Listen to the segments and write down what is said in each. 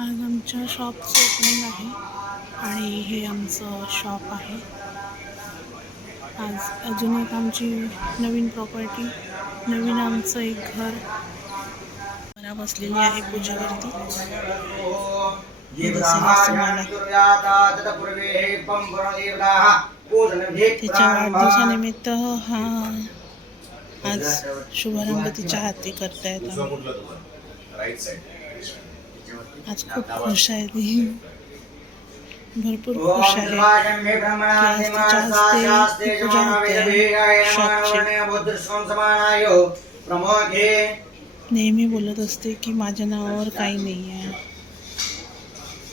आज आमच्या शॉपचं ओपनिंग आहे आणि हे आमचं शॉप आहे. आज अजून एक आमची नवीन प्रॉपर्टी, नवीन आमचं एक घर बसलेली आहे पूजेवरती. तिच्या वाढदिवसानिमित्त हा आज शुभारंभ तिच्या हाती करतायत. आज खूप खुश आहे ती, भरपूर खुश आहे की आज तिच्या हस्ते पूजा होते शॉपची. नेहमी बोलत असते की माझ्या नावावर काही नाही आहे,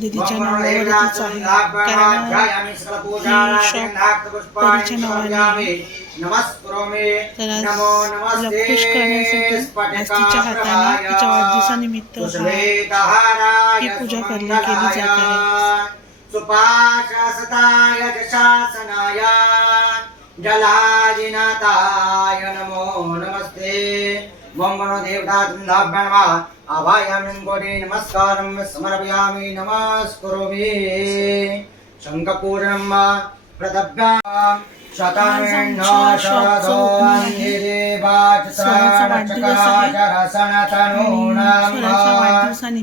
दीदीच्या नावावरच आहे, कारण ही शॉप परीच्या नावाने आहे. तर आज तिला खुश करण्यासाठी आज तिच्या हाताने तिच्या वाढदिवसानिमित्त ही पूजा केली जात आहे. सुपाशासताय शासनाय जलाजिनाथाय नमो नमस्ते. मम देवताभ्यान्वा आवायामि कोटि नमस्कारं समर्पयामि नमस्करोमि. शङ्खपूरणं प्रदभ्यां शतानेन शतो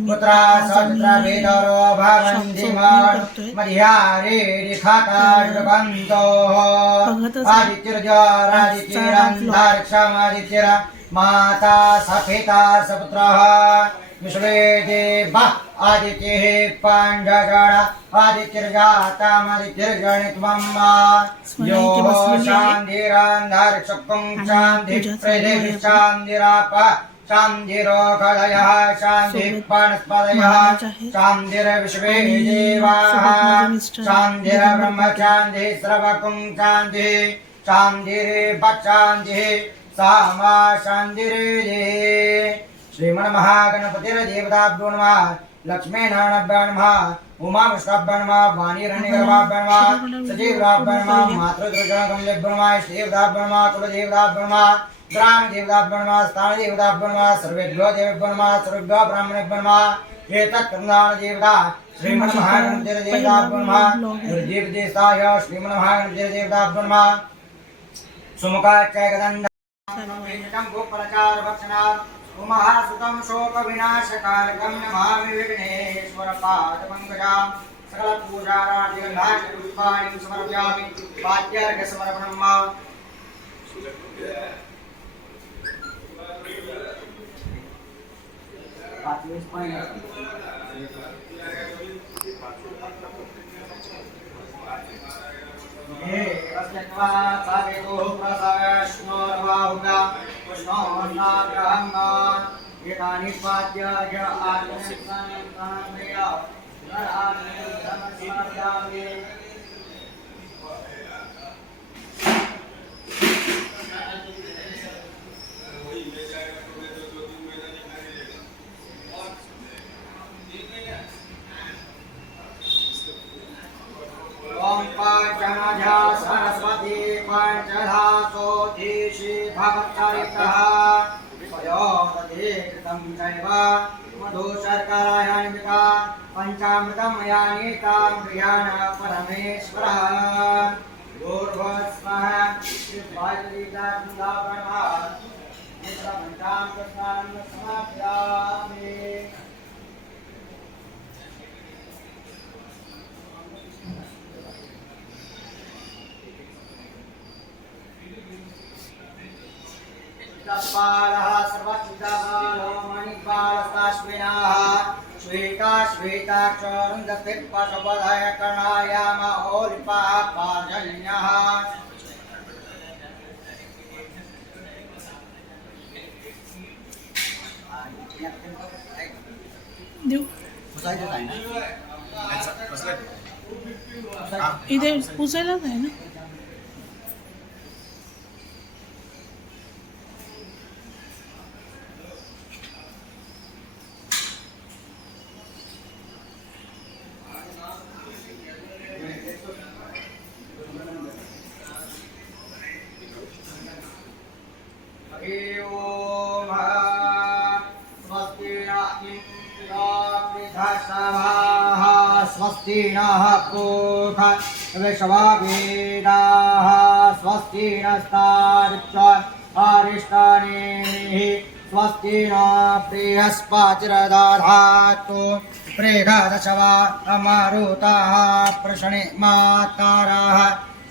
पुत्रा सत्रवेदरो भवन्ति मध्यारे रिखाता शुभन्तो आदित्यर्जरादित्यरन्धारक्षमादित्यर माता सफिता सपुत्रः विश्वे देवा आदित्यः पाञ्चजन आदित्यर्जातामदित्यर्जनित्वं यो शान्तिरन्धारक्षकं शान्तिः शान्तिराप शान्तिरोगदयः शान्तिर्वनस्पतयः शान्तिर्विश्वे देवाः शान्तिर्ब्रह्मशान्तिः सर्वगुं शान्तिः शान्तिर्बशान्तिः सामा शान्तिर्जे. श्रीमन्महागणपतिर्देवताभ्यो नमः. लक्ष्मीनारायणाभ्यो नमः. उमाविष्टाभ्यो नमः. वाणीरण्यगर्भाभ्यो नमः. सजीवराभ्यो नमः. मातृद्रजनकमलेभ्यो नमः. श्रीदेवताभ्यो नमः. कुलदेवताभ्यो नमः. ग्रामदेवताभ्यो नमः. स्थानदेवताभ्यो नमः. सर्वेभ्यो देवेभ्यो नमः. सर्वेभ्यो ब्राह्मणेभ्यो नमः. एतत्कृतादेवता श्रीमन्महागणपतिर्देवताभ्यो नमः. निर्जीवदेशाय श्रीमन्महागणपतिर्देवताभ्यो नमः. सुमुखाच्चैकदण्ड महासुतं शोक विनाशकारकं नमामि विघ्नेश्वर पादपङ्कजां. सकल पूजाराधिगन्धानि समर्पयामि. वाद्यार्घ समर्पणं मा. पंचमझा सरस्वती पंचधासो धीशी भवच्चरितः पयोदधे कृतं चैव मधु शर्करायान्विता पंचामृतं मया नीतां प्रियाण परमेश्वरः. भूर्भुवस्वः श्रीवायुदेवताभ्यो पंचामृतस्नानं समापयामि. पालः सर्वचिताबालो मणिपालस्ताश्विनाः श्वेता श्वेताक्षरन्दस्तिपशुपदय कर्णायाम ओलिपाः पार्जन्यः. इथे पुजायलाच आहे ना. हरि ओम. स्वस्ति न इंद्रो धासावाः स्वस्ति नः पूषा विश्ववेदाः स्वस्ति नस्तारित्वा अरिष्टानेमिः स्वस्ति न बृहस्पतिर्दधातु बृहदशवा अमारुताः प्रशने माताराः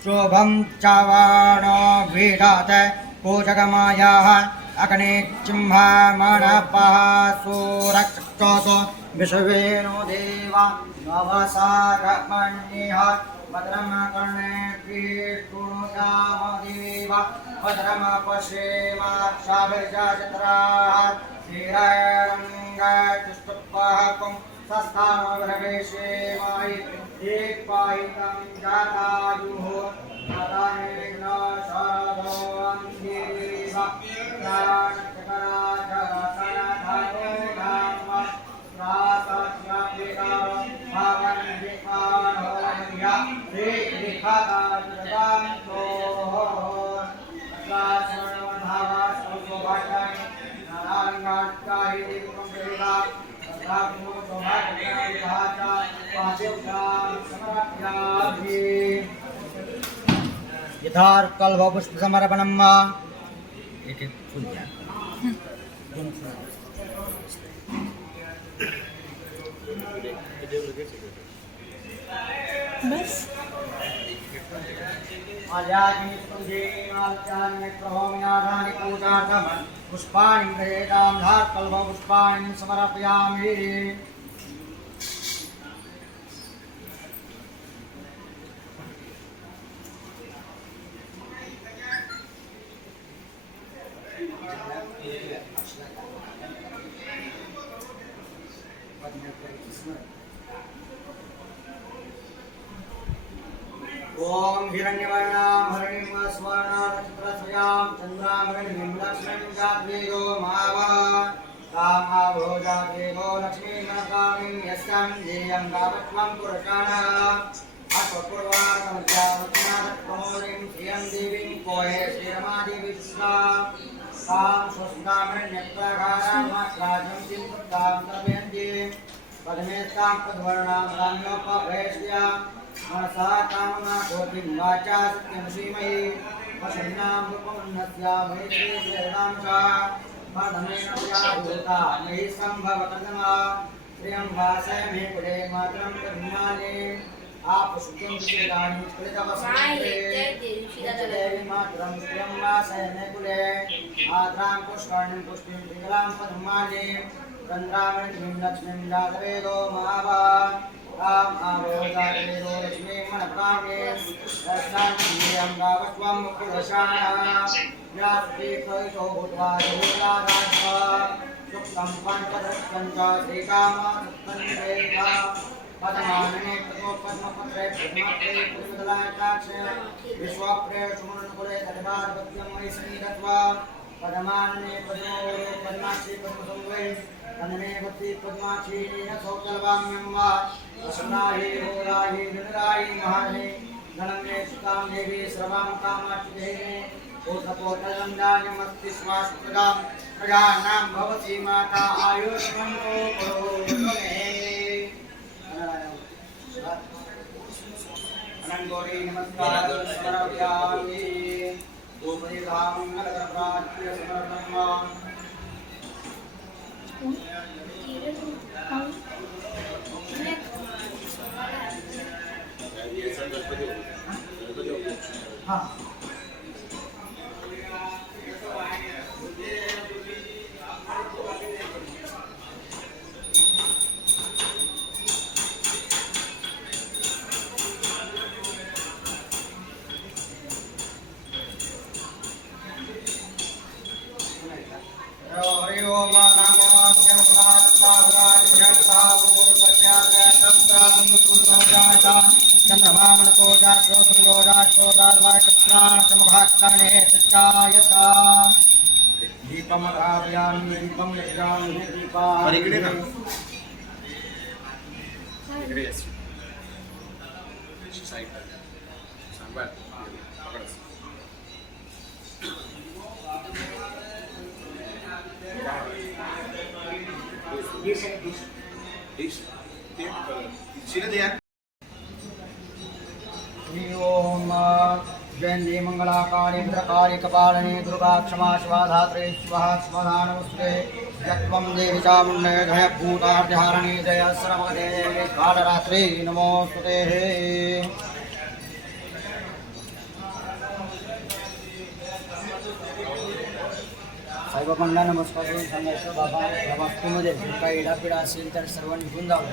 शुभं च वर्णो विधात पूजकमायाः अग्ने चिह्मणपः सुरक्षोसो विश्वेनो देवा नवसारमण्यः भद्रं कर्णेभिः शृणुयामदेव भद्रं पश्येमाक्षाभिर्जत्राः श्रीरङ्गचुष्टुपहकं सस्तामग्रवेशेमायि एकपायितं जातायुः तदानेन शरदो अन्धेव यथार्कल्पपुष्प समर्पणं एक फूल दिया बस पुष्पाणि गृहीतां धार्कल्पपुष्पाणि समर्पयामि ओम हिरण्यवर्णां हरिणीं स्वर्णनक्षत्रस्यां चन्द्रामणिं लक्ष्मीं जातवेदो महावः कामाभोजातवेदो लक्ष्मीमनकामिं यस्यां देयं गावत्वं पुरुषाणः अश्वपूर्वाकमध्यावत्नाथप्रमोदिं श्रियं देवीं कोहे श्रीरमादेवी विश्वा कां स्वस्तामण्यप्रघारामात्राजं चिन्तुतां तर्पयन्ति पद्मेस्तां पद्वर्णां राम्योपवेश्या मनसा कामना कोटिं वाचा सत्यं श्रीमयी वसन्नां रूपमन्नस्या मयि श्रीरां च पदमेन व्याहूता मयि सम्भवकर्मा श्रियं वासय मे कुले मातरं करुणाले आप सुखं श्रीराणि कृतवसन्ते देवी मातरं श्रियं वासय मे कुले आद्रां पुष्कर्णिं पुष्टिं पिङ्गलां पद्माले चन्द्रामणिं लक्ष्मीं जातवेदो महावा राम आरोग्यवेदो लक्ष्मी मनकामे दर्शनीयं गावत्वं पुरुषाणा यास्ति कवितो भूत्वा योगादात्वा सुप्तं पञ्चदत्तं च श्रीकामसत्तन्वेदा पद्मानने ततो पद्मपत्रे पद्मपत्रे पुष्पदलाटाक्षे विश्वप्रे सुमनकुले तदार्पत्यं मयि श्रीदत्वा पद्मानने पद्मोरे पद्माक्षी पद्मसंवे तन्मे भक्ति पद्माक्षी नसोकल्वाम्यं वा असनाहि होराहि निराहि महाहि गणमे सुतां देवी सर्वां कामाक्षि देहि कोटकोटगन्धान्यमस्ति स्वास्पदां प्रजानां भवति माता आयुष्मन्तो करोमे अनन्तोरि नमस्कारं समर्पयामि गोपतिधाम नगरप्राज्य समर्पणम् हाँ हरि ओम नमो चंद्रमामनको जातो सूर्यो जातो दार्वाचप्राणसमुखात्ताने चित्तायता दीपम आव्यामि दीपम यजामि दीपानि ओम जयंती मंगलाकाली भद्रकाली कपालिनी दुर्गा क्षमा शिवा धात्री स्वाहा स्वाधानमस्ते यत्वं देवी चामुण्डे जय भूतार्तिहारिणी जय सर्वगते कालरात्रि नमोस्तुते साईबाबांना नमस्कार करून सांगायचं बाबा या वास्तूमध्ये जर काही इडापिडा असेल तर सर्व निघून जावं.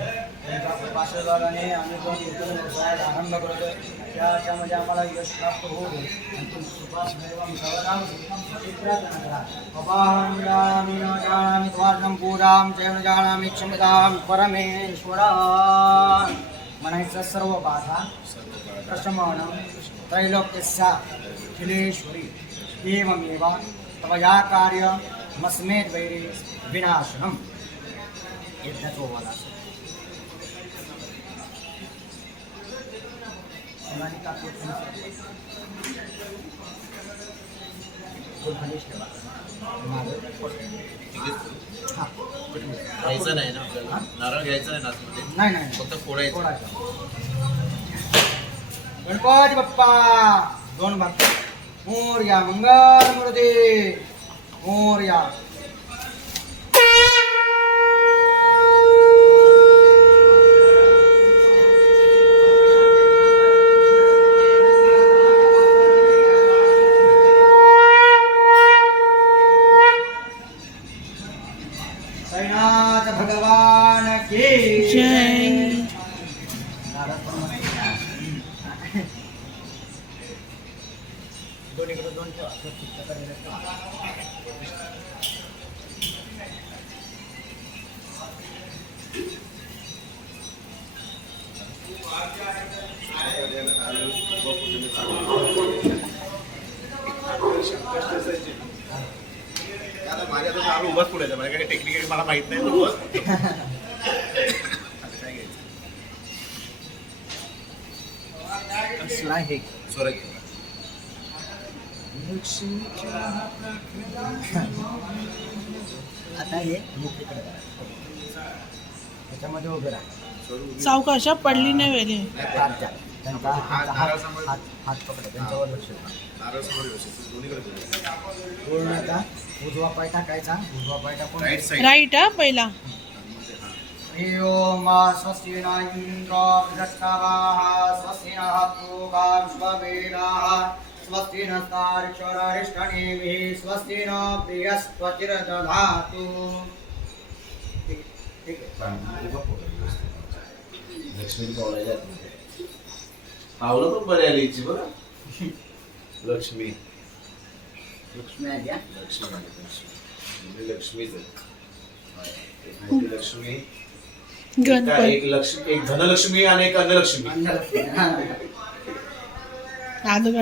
त्यांच्या आशीर्वादाने आम्ही जो नूतन व्यवसायात आरंभ करतो त्याच्यामध्ये आम्हाला यश प्राप्त होऊ दे. आणि तुमची कृपा सर्वं सर्वदां सुखं प्रार्थना करा. अपाहंडामि न जानामि त्वार्णं पूजां च न जानामि क्षमतां परमेश्वरा. म्हणायचं सर्व बाधा प्रशमनं त्रैलोक्यस्य अखिलेश्वरी एवमेव तवया कार्य मस्मेद वैरे विनाशनम. यज्ञतो वाला घ्यायचं नाही ना आपल्याला नारळ घ्यायचा नाही नाचमध्ये नाही नाही फक्त फोडायचं. गणपती बाप्पा दोन भाग मोरया मंगल मूर्ती मोरया. साईनाथ भगवान की जय. दोन्हीकडे दोन ठेवा. आता माझ्या तर नारळ उभाच पुढे मला काही टेक्निकली मला माहित नाही तो नाही स्वराज आता हे मुख्यकडे त्याच्यामध्ये उभे राहा. सावकाशा पडली नाही वेळे. त्यांचा त्यांचा हात पकडा त्यांच्यावर लक्ष द्या. नारळ समोर व्यवस्थित दोन्हीकडे पूर्णतः उजवा पाय टाकायचा. उजवा पाय टाकून राईट साईड राईट हा पहिला. ओम स्वस्ति न इंद्र बृहस्पतिः स्वस्ति नः पूर्वा विश्ववेदाः स्वस्ति नस्तार्क्ष्यरिष्टनेमिः स्वस्ति न बृहस्पतिर्दधातु. ठीक आहे. लक्ष्मी पावला पावलं पण बरी आली हिची बघा. लक्ष्मी लक्ष्मी आहे द्या. लक्ष्मी आली लक्ष्मी लक्ष्मीच आहे. मोठी लक्ष्मी गणपती एक लक्ष्मी एक धनलक्ष्मी आणि एक अन्नलक्ष्मी. अन्नलक्ष्मी. आजोबा